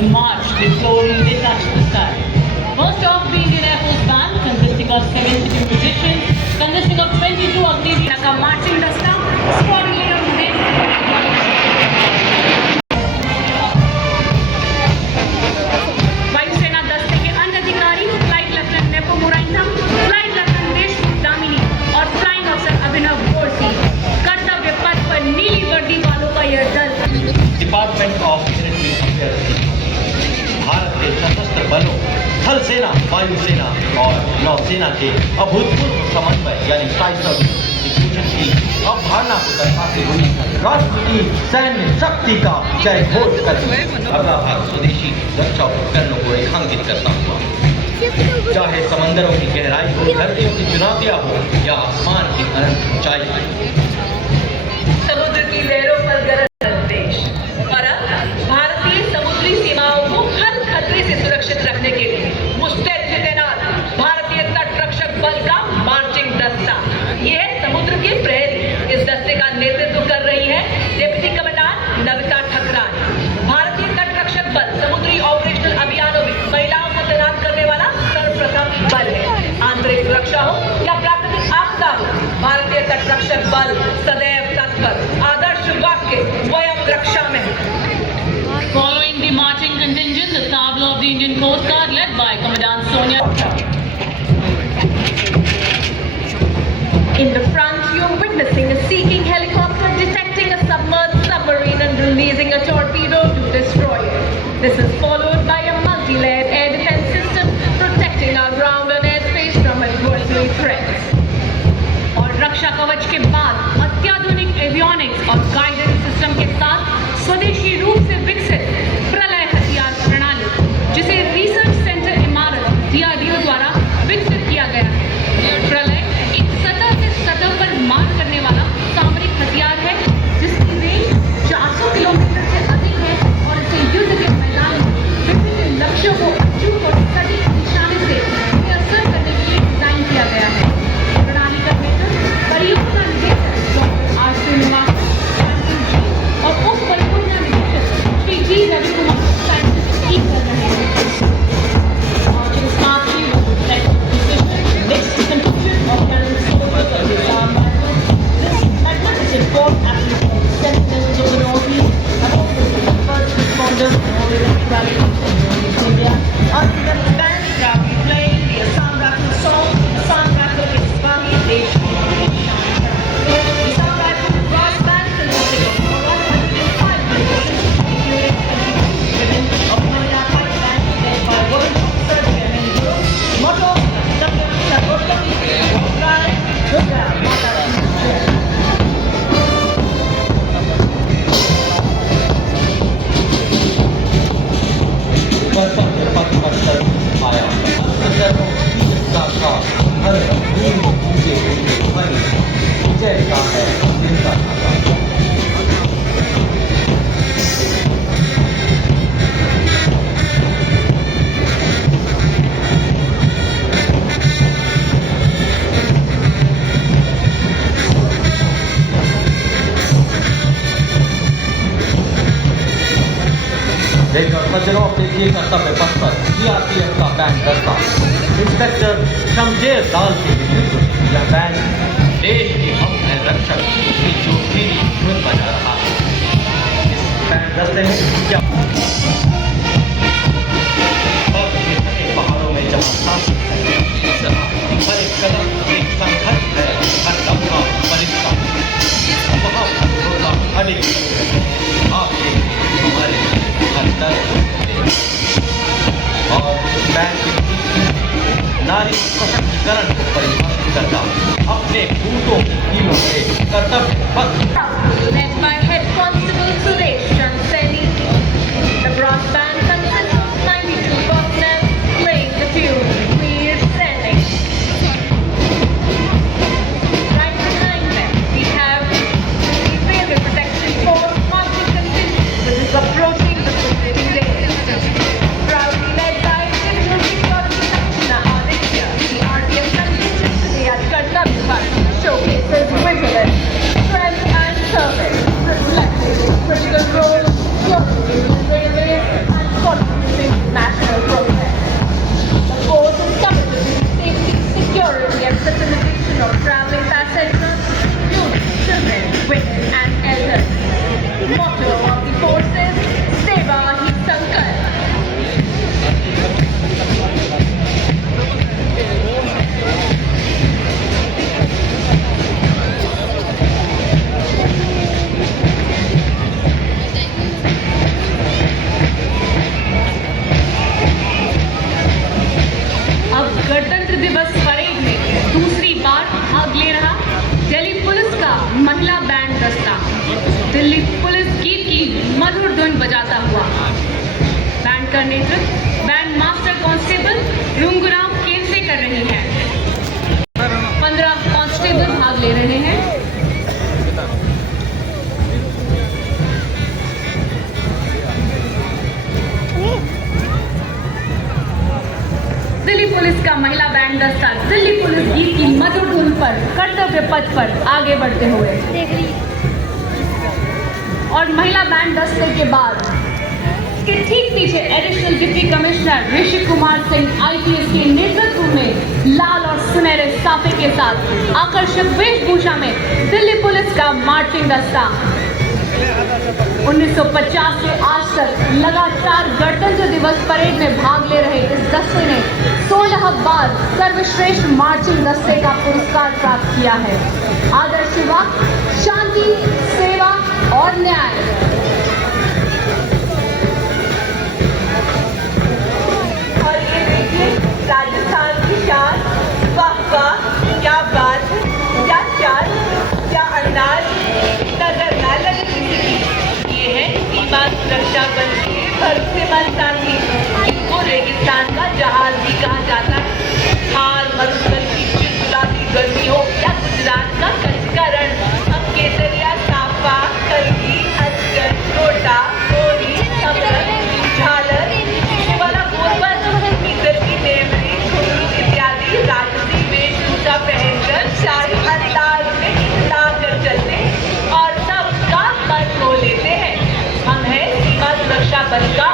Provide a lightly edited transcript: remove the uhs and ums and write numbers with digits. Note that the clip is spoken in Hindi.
the march with glory they touch the sky. First off, the Indian Air Force Band, consisting of 72 musicians, consisting of 22 Agni का marching dasta, squad leader Mukesh. वायुसेना दस्ते के अन्य अधिकारी flight lieutenant Nepo Muraintham, flight lieutenant Deshmukh Damini और फ्लाइंग अफसर अभिनव गोरसी। कर्तव्य पथ पर नीली वर्दी वालों का यह दल department of military affairs Bharat के सशस्त्र बलों, थल सेना, वायुसेना और नौसेना के अभूतपूर्व समन्वय यानी ट्राइसर्विस की अवधारणा को दर्शाते हुए राष्ट्र की सैन्य शक्ति का जय घोष करते अगला भाग स्वदेशी रक्षा उपकरणों को रेखांकित करता हुआ, चाहे समंदरों की गहराई हो, धरतियों की चुनौतियां हो या आसमान की अनंत ऊंचाई। समुद्र की लहरों पर गरज देश और भारतीय समुद्री सीमाओं को हर खतरे से सुरक्षित रखने के लिए मुस्तैद तैनात भारतीय तट रक्षक बल का मार्चिंग दस्ता। ये है समुद्र के प्रहरी। इस दस्ते का नेतृत्व कर रही है डिप्टी कमांडेंट नविता ठकरान। भारतीय तट रक्षक बल समुद्री ऑपरेशनल अभियानों में महिलाओं को तैनात करने वाला सर्वप्रथम बल है। आंतरिक सुरक्षा हो या प्राकृतिक आपदा हो, भारतीय तट रक्षक बल सदैव तत्पर। आदर्श वाक्य स्वयं रक्षा में। Following the marching contingent, the tableau of the Indian Coast Guard led by Commandant Sonia. In the front, you're witnessing a seeking helicopter detecting a submerged submarine and releasing a torpedo to destroy it. This is followed by a multi-layered air defense system protecting our ground and airspace from adversary threats. और रक्षा कवच के बाद अत्याधुनिक एवियोनिक्स और गाइडेंस सिस्टम के साथ स्वदेशी रूप से विकसित प्रलय हथियार प्रणाली, जिसे रिसर्च सेंटर इमारत DRDO द्वारा विकसित किया गया है। प्रलय एक सतह से सतह पर मार करने वाला सामरिक हथियार है जिसकी रेंज 400 किलोमीटर से अधिक है और इसे युद्ध के मैदान में विभिन्न लक्ष्यों को अचूक और सटीक निशाने से नियंत्रण करने के लिए डिजाइन किया गया है। प्रणाली का नेतृत्व परियोजना निदेशक डॉक्टर R. श्रीनिवास और उप परियोजना निदेशक श्री G. रविकुमार साइंटिस्ट की कर रहे हैं। Launching smartly with reflective precision, next contingent of gallant soldiers of the Assam Rifles, this magnificent force actually forms sentinels of the Northeast and also the first responders and all the rally in India. Until the band shall be playing the Assam Rifle song, Assam Rifle is Swami Desh Ki Nishani. The Assam Rifle brass band consisting of 105 musicians, including 22 women of Noida White Band led by women officer Chairman Guru. Motto: Satyam Sarvottam, Raj, Durga Mata Ki Jai. कर्तव्य पथ पर चल आया का हर भूमि पूजे विजय का है इनका धागा। देखकर सज्जनों देखिए कर्तव्य पथ पर CRPF का बैंड दस्ता इंस्पेक्टर शमशेर लाल के नेतृत्व में यह बैंड देश के हम हैं रक्षक की जोशीली धुन बजा रहा है। इस बैंड दस्ते में क्या पहाड़ों में जहाँ सांस है, हर एक कदम एक संघर्ष है, हर लम्हा परिश्रम वहाँ होता अडिग आपके हमारे अंदर और बैंक की नारी सशक्तिकरण को परिभाषित करता अपने बूटों की कीलों से कर्तव्य पथ। Led by Head Constable Suresh Chanseni, the brass band consists of 92 personnel playing the tune Veer Sainik. Right behind them, we have the Railway Protection Force marching contingent, which is approaching the proceeding day. Proudly led by Civil Security Commissioner Aditya, the RDF contingent today at Kartavya showcases vigilance. बजाता हुआ। बैंड का नेतृत्व बैंड मास्टर कांस्टेबल रुंगुराव केंद्रे कर रही हैं। 15 कांस्टेबल भाग ले रहे हैं। दिल्ली पुलिस का महिला बैंड दस्ता दिल्ली पुलिस गीत की मधुर धुन पर कर्तव्य पथ पर आगे बढ़ते हुए। और महिला बैंड दस्ते के बाद के ठीक पीछे additional deputy commissioner Rishi Kumar Singh IPS के नेतृत्व में लाल और सुनहरे साफे के साथ आकर्षक वेशभूषा में दिल्ली पुलिस का मार्चिंग दस्ता। 1950 से आज तक लगातार गणतंत्र दिवस परेड में भाग ले रहे इस दस्ते ने 16 बार सर्वश्रेष्ठ मार्चिंग दस्ते का पुरस्कार प्राप्त किया है। आदर्श सेवा, शांति, सेवा और न्याय। और ये देखिए राजस्थान की शान, वाह वाह, क्या बात है, क्या चाल, क्या अंदाज, नजर ना लगे किसी की। ये है सीमा सुरक्षा बल के भरोसेमंद साथी, इनको रेगिस्तान का जहाज भी कहा जाता है। हार मरुस्थल की चिलचिलाती गर्मी हो या गुजरात का कच्चा रण, हम केसरिया, साफा, करगी, अजगर, लोटा, गोरी, समरन, झालर, वाला बोलबल, मीटर की नेवरी, घुंघरू इत्यादि राजसी वेशभूषा पहनकर शाही अंदाज में लाकर चलते और सबका मन खो लेते हैं। हम हैं सीमा सुरक्षा बल का